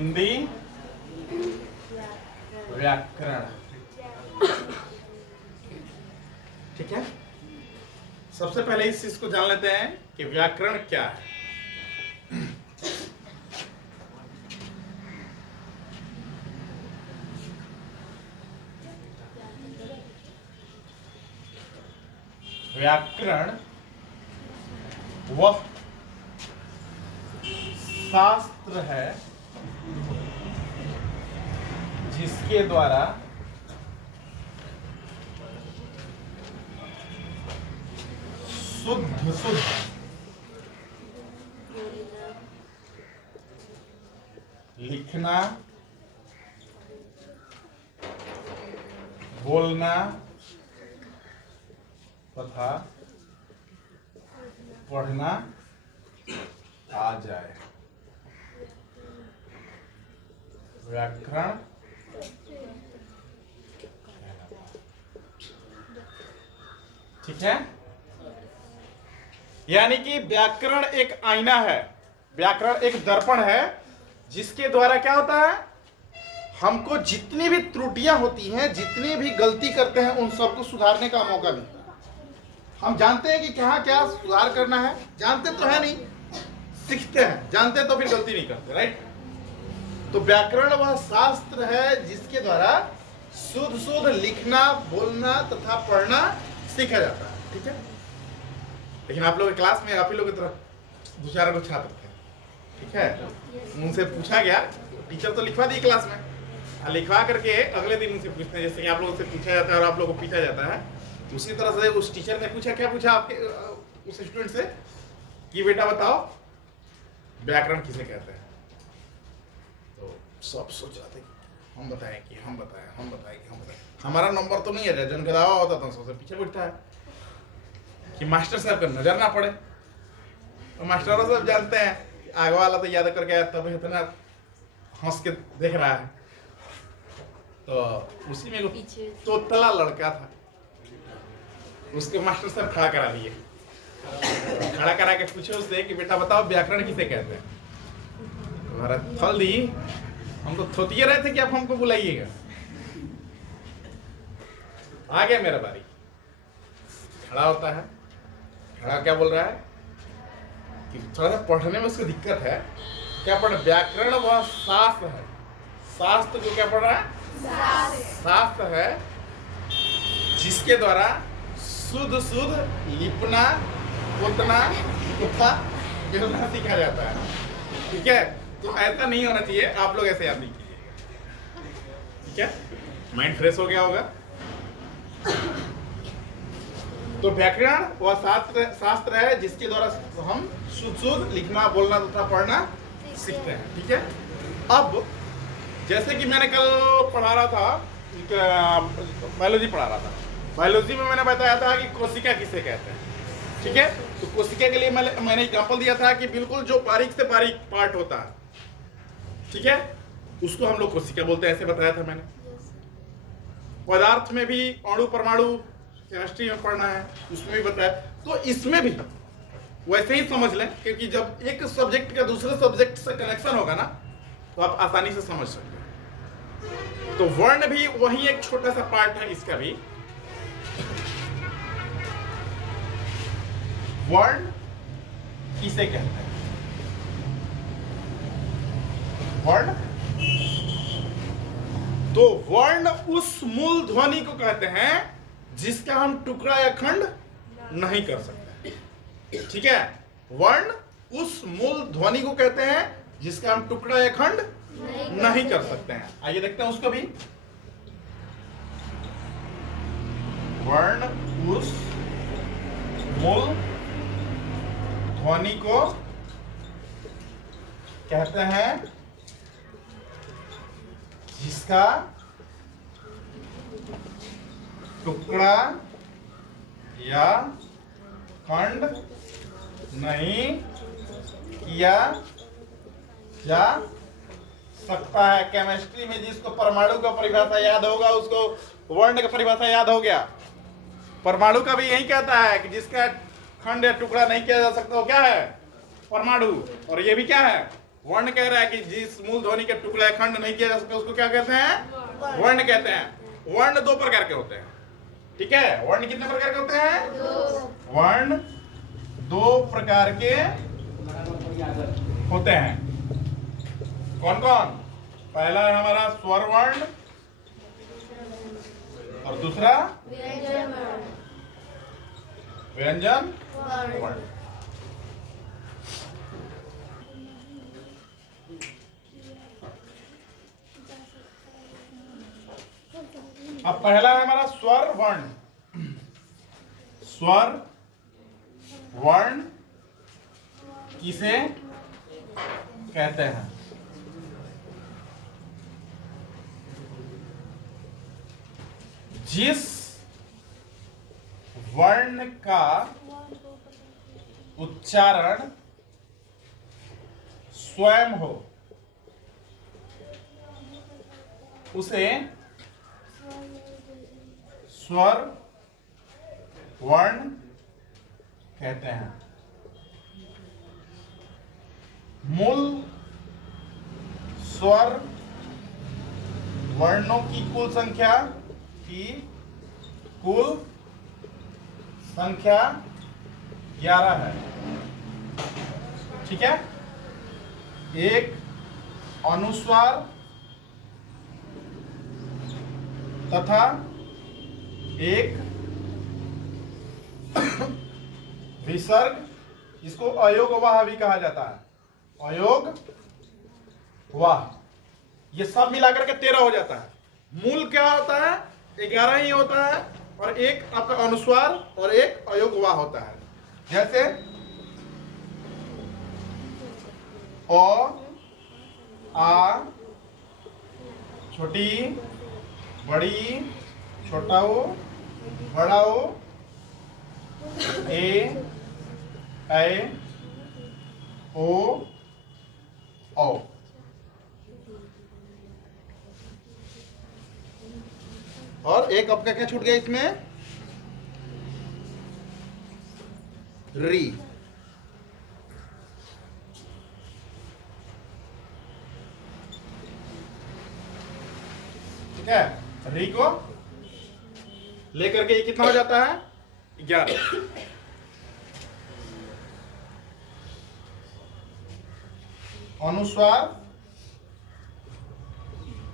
हिंदी व्याकरण। ठीक है, सबसे पहले इस चीज को जान लेते हैं कि व्याकरण क्या है। व्याकरण वह शास्त्र है जिसके द्वारा शुद्ध शुद्ध लिखना, बोलना तथा पढ़ना आ जाए। व्याकरण ठीक है, यानी कि व्याकरण एक आईना है, व्याकरण एक दर्पण है जिसके द्वारा क्या होता है, हमको जितनी भी त्रुटियां होती हैं, जितनी भी गलती करते हैं, उन सबको सुधारने का मौका मिलता है। हम जानते हैं कि कहाँ क्या सुधार करना है, जानते तो है नहीं, सीखते हैं, जानते तो फिर गलती नहीं करते, राइट। तो व्याकरण वह शास्त्र है जिसके द्वारा शुद्ध शुद्ध लिखना, बोलना तथा पढ़ना सीखा जाता है। ठीक है, लेकिन आप लोग के क्लास में आप ही लोग की तरह दो चार छात्र थे, ठीक है, उनसे पूछा गया, टीचर तो लिखवा दी क्लास में, लिखवा करके अगले दिन उनसे पूछते हैं, जैसे कि आप लोगों से पूछा जाता है और आप लोगों को पीटा जाता है, उसी तरह से उस टीचर ने पूछा, क्या पूछा आपके उस स्टूडेंट से कि बेटा बताओ व्याकरण किसे कहते हैं। तो सब सोच रहे थे हम बताएं कि हम बताएं, हम बताएं कि हम बताएं, हमारा नंबर तो नहीं है, जन का दावा होता था सबसे पीछे बैठता है कि मास्टर साहब का नजर ना पड़े। तो मास्टर साहब जानते हैं कि आगे वाला तो याद करके आया, तब इतना हंस के देख रहा है। तो उसी में तोतला लड़का था, उसके मास्टर साहब खड़ा करा दिए, खड़ा करा के पूछे उससे कि बेटा बताओ व्याकरण किसे कहते हैं। हमारा थल दी, हम तो थोतिए रहे थे कि आप हमको बुलाइएगा। आ गया मेरा बारी, खड़ा होता है, खड़ा क्या बोल रहा है कि थोड़ा सा पढ़ने में उसको दिक्कत है, क्या पढ़, व्याकरण वह शास्त्र है, शास्त्र को क्या पढ़ रहा है, शास्त्र है जिसके द्वारा शुद्ध शुद्ध लिखना, पोतना तथा गिनना सीखा जाता है। ठीक है, तो ऐसा नहीं होना चाहिए, आप लोग ऐसे याद नहीं कीजिएगा। ठीक है, माइंड फ्रेश हो गया होगा। तो व्याकरण वह शास्त्र है जिसके द्वारा हम शुद्ध शुद्ध लिखना, बोलना तथा पढ़ना सीखते हैं। ठीक है, अब जैसे कि मैंने कल पढ़ा रहा था, बायोलॉजी पढ़ा रहा था, बायोलॉजी में मैंने बताया था कि कोशिका किसे कहते हैं। ठीक है, तो कोशिका के लिए मैंने एग्जांपल दिया था कि बिल्कुल जो बारीक से बारीक पार्ट होता है, ठीक है, उसको हम लोग कोशिका बोलते हैं, ऐसे बताया था मैंने। पदार्थ में भी अणु परमाणु केमिस्ट्री में पढ़ना है, उसमें भी बताया। तो इसमें भी वैसे ही समझ लें, क्योंकि जब एक सब्जेक्ट का दूसरे सब्जेक्ट से कनेक्शन होगा ना, तो आप आसानी से समझ सकते हैं। तो वर्ण भी वही एक छोटा सा पार्ट है इसका भी। वर्ण किसे कहते हैं, वर्ण, तो वर्ण उस मूल ध्वनि को कहते हैं जिसका हम टुकड़ा या खंड नहीं कर सकते। ठीक है, वर्ण उस मूल ध्वनि को कहते हैं जिसका हम टुकड़ा या खंड नहीं कर सकते हैं। आइए देखते हैं उसको भी। वर्ण उस मूल ध्वनि को कहते हैं जिसका टुकड़ा या खंड नहीं किया जा सकता है। केमिस्ट्री में जिसको परमाणु का परिभाषा याद होगा उसको वर्ण का परिभाषा याद हो गया। परमाणु का भी यही कहता है कि जिसका खंड या टुकड़ा नहीं किया जा सकता वो क्या है, परमाणु। और ये भी क्या है, वर्ण कह रहा है कि जिस मूल ध्वनि के टुकड़ा खंड नहीं किया जा सकता उसको क्या कहते हैं? वर्ण कहते हैं। वर्ण दो प्रकार के होते हैं, ठीक है। वर्ण कितने प्रकार के होते हैं? वर्ण दो प्रकार के होते हैं। कौन कौन? पहला है हमारा स्वर वर्ण और दूसरा व्यंजन वर्ण। अब पहला है हमारा स्वर वर्ण। स्वर वर्ण किसे कहते हैं? जिस वर्ण का उच्चारण स्वयं हो उसे स्वर वर्ण कहते हैं। मूल स्वर वर्णों की कुल संख्या 11 है, ठीक है। एक अनुस्वार तथा एक विसर्ग, इसको अयोगवाह भी कहा जाता है। अयोगवाह, ये सब मिलाकर के 13 हो जाता है। मूल क्या होता है? 11 ही होता है, और एक आपका अनुस्वार और एक अयोगवाह होता है। जैसे अ, आ, छोटी, बड़ी, छोटा ओ, बड़ा ओ, ए, ओ, औ। और एक आपका क्या छूट गया इसमें? री। ठीक है, री को लेकर के ये कितना हो जाता है? 11। अनुस्वार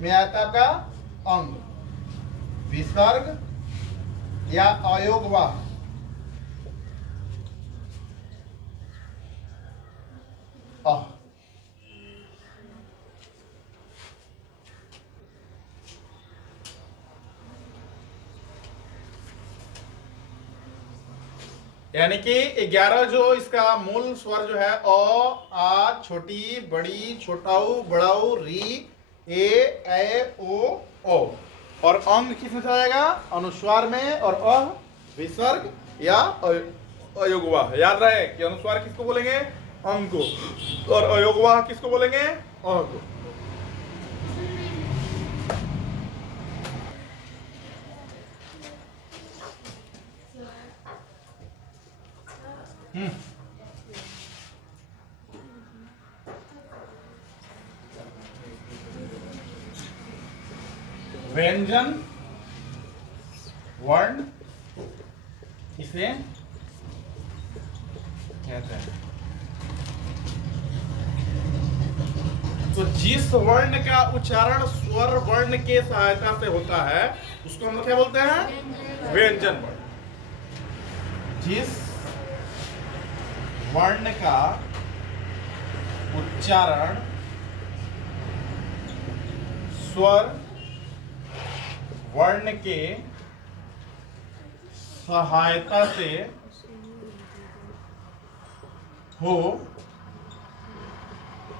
में आता है आपका अंग, विसर्ग या अयोगवाह, अह। यानी कि 11 जो इसका मूल स्वर जो है अ, आ, छोटी, बड़ी, छोटाऊ, बड़ाऊ, री, ए, ओ, औ। और अंग किसमें से आएगा? अनुस्वार में, और अह, विसर्ग या अयोगवाह। याद रहे कि अनुस्वार किसको बोलेंगे? अंग को, और अयोगवाह किसको बोलेंगे? अह को। व्यंजन वर्ण किसे कहते हैं? तो जिस वर्ण का उच्चारण स्वर वर्ण के सहायता से होता है उसको हम लोग क्या बोलते हैं? व्यंजन वर्ण। जिस वर्ण का उच्चारण स्वर वर्ण के सहायता से हो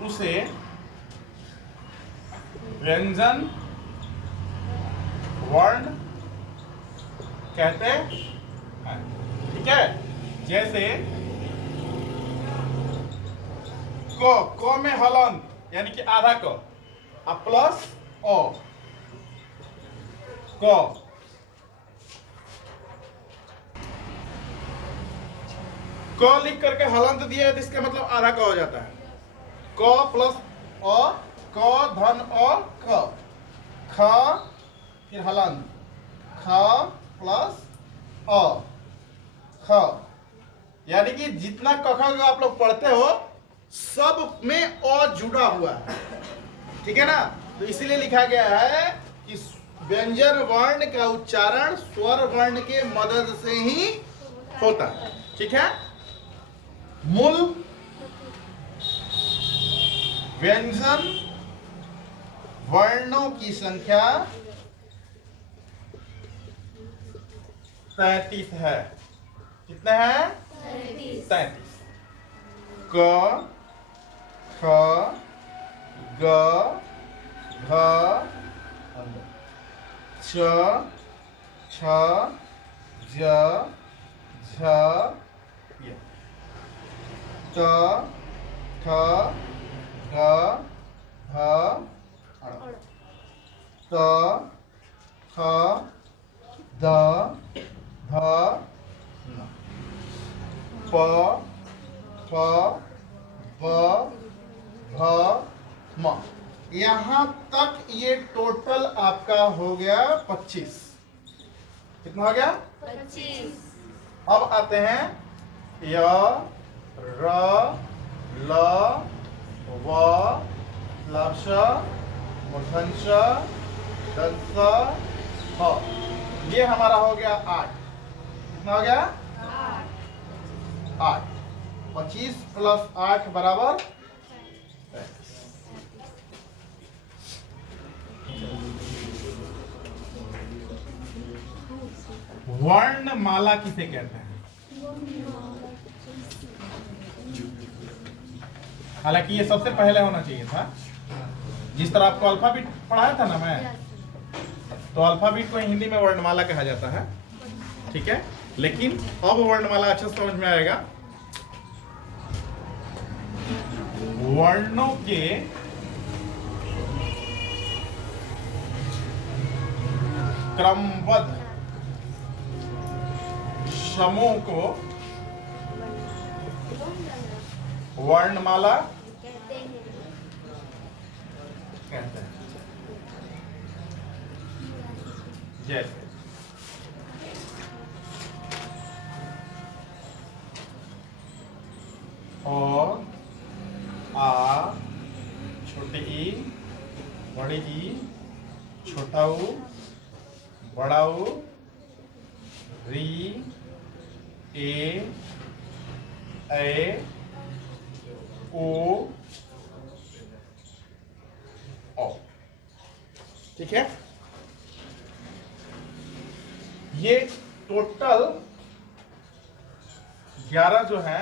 उसे व्यंजन वर्ण कहते हैं, ठीक है। जैसे क में हलंत यानी कि आधा क, अब प्लस ओ, क लिख करके हलंत दिया है तो इसका मतलब आधा क हो जाता है। क प्लस अ, क धन अ ख, ख फिर हलन, ख प्लस अ ख, यानी कि जितना कखा आप लोग पढ़ते हो सब में अ जुड़ा हुआ है, ठीक है ना। तो इसीलिए लिखा गया है कि व्यंजन वर्ण का उच्चारण स्वर वर्ण के मदद से ही होता है, ठीक है। मूल व्यंजन वर्णों की संख्या 33 है। कितने हैं? 33। क, ख, ग, घ, च, छ, ज, झ, य, त, थ, ग, ह, ण, त, थ, द, ध, न, प, फ, ब, भ, म। यहां तक ये टोटल आपका हो गया 25। कितना हो गया? 25। अब आते हैं य, र, ल, व, लश, मूर्धन्य, दंश, ह। ये हमारा हो गया 8। कितना हो गया? 8। 25 प्लस 8 बराबर 35। वर्णमाला किसे कहते हैं? हालांकि ये सबसे पहले होना चाहिए था। जिस तरह आपको अल्फाबेट पढ़ाया था ना मैं, तो अल्फाबेट को हिंदी में वर्णमाला कहा जाता है, ठीक है। लेकिन अब वर्णमाला अच्छे से समझ में आएगा। वर्णों के क्रमबद्ध समूह को वर्णमाला कहते हैं। जैसे अ, आ, छोटी ई, बड़ी ई, छोटा ऊ, बड़ा ऊ, री, ए, ओ, औ। ठीक है। ये टोटल 11 जो है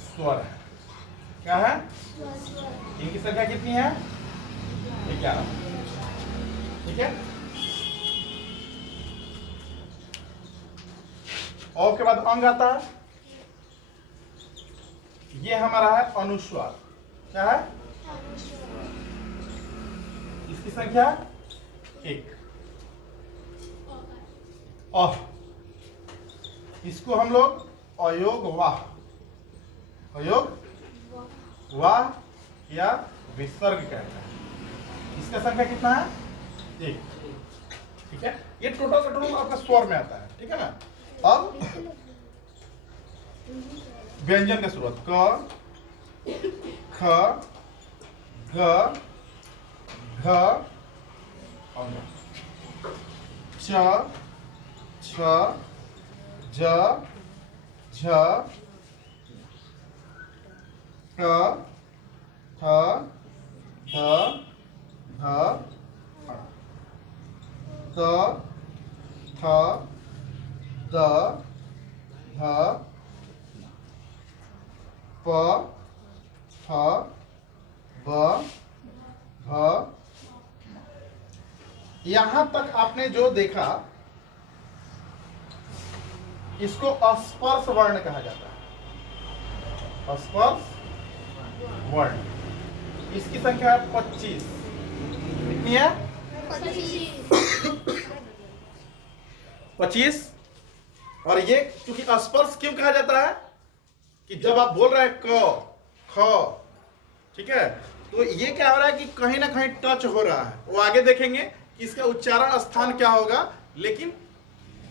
स्वर है। क्या है? इनकी संख्या कितनी है? 11। ठीक है। और के बाद अंग आता है। ये हमारा है अनुस्वार। क्या है? इसकी संख्या 1। अह, इसको हम लोग अयोग वाह, अयोग वाह या विसर्ग कहते हैं। इसका संख्या कितना है? 1। ठीक है। ये टोटल का टोटल आपका स्वर में आता है। ठीक है ना। अब व्यंजन का शुरुआत क, ख, ग, घ, च, छ, ज, झ, ट, ठ, ध, ध, त, थ, द, ध, प, फ, ब, भ। यहां तक आपने जो देखा इसको अस्पर्श वर्ण कहा जाता है। अस्पर्श वर्ण। इसकी संख्या है 25। कितनी है? 25। और ये क्योंकि अस्पर्श क्यों कहा जाता है कि जब आप बोल रहे हैं क, ख। ठीक है, तो ये क्या हो रहा है कि कहीं ना कहीं टच हो रहा है। वो आगे देखेंगे कि इसका उच्चारण स्थान क्या होगा, लेकिन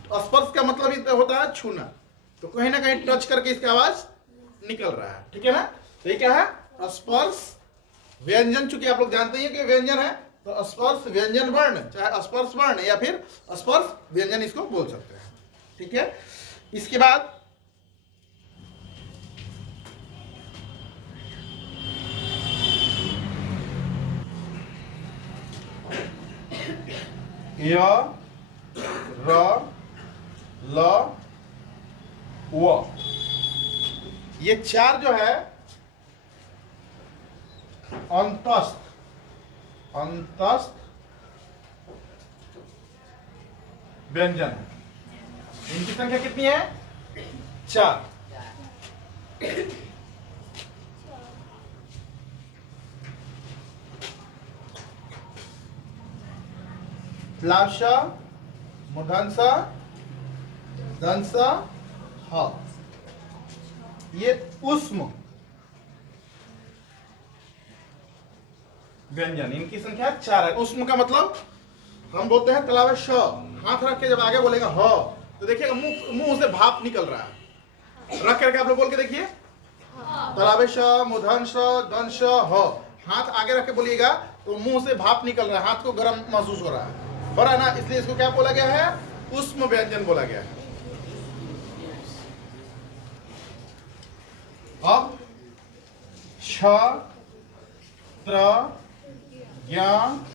स्पर्श का मतलब ही होता है छूना, तो कहीं ना कहीं टच करके इसका आवाज निकल रहा है। ठीक है ना, तो ये क्या है, स्पर्श व्यंजन। चूंकि आप लोग जानते हैं कि व्यंजन है, तो स्पर्श व्यंजन वर्ण, चाहे स्पर्श वर्ण या फिर स्पर्श व्यंजन इसको बोल सकते हैं। ठीक है, इसके बाद य, र, ल, व, ये चार जो है अंतस्थ व्यंजन है। इनकी संख्या कितनी है, 4। प्लाश, मूर्धन्स, दंस, ह, ये उष्म व्यंजन, इनकी संख्या 4 है। उष्म का मतलब हम बोलते हैं तलावे श, हाथ रख के जब आगे बोलेगा ह, तो देखिएगा मुंह से भाप निकल रहा है। रख करके आप लोग बोल के देखिए, तलावे श, मूर्धन्स, दंस, ह, हाथ आगे रख के बोलिएगा तो मुंह से भाप निकल रहा है, हाथ को गर्म महसूस हो रहा है ना, इसलिए इसको क्या बोला गया है, उष्म व्यंजन बोला गया है। अब छ, त्र, ज्ञ,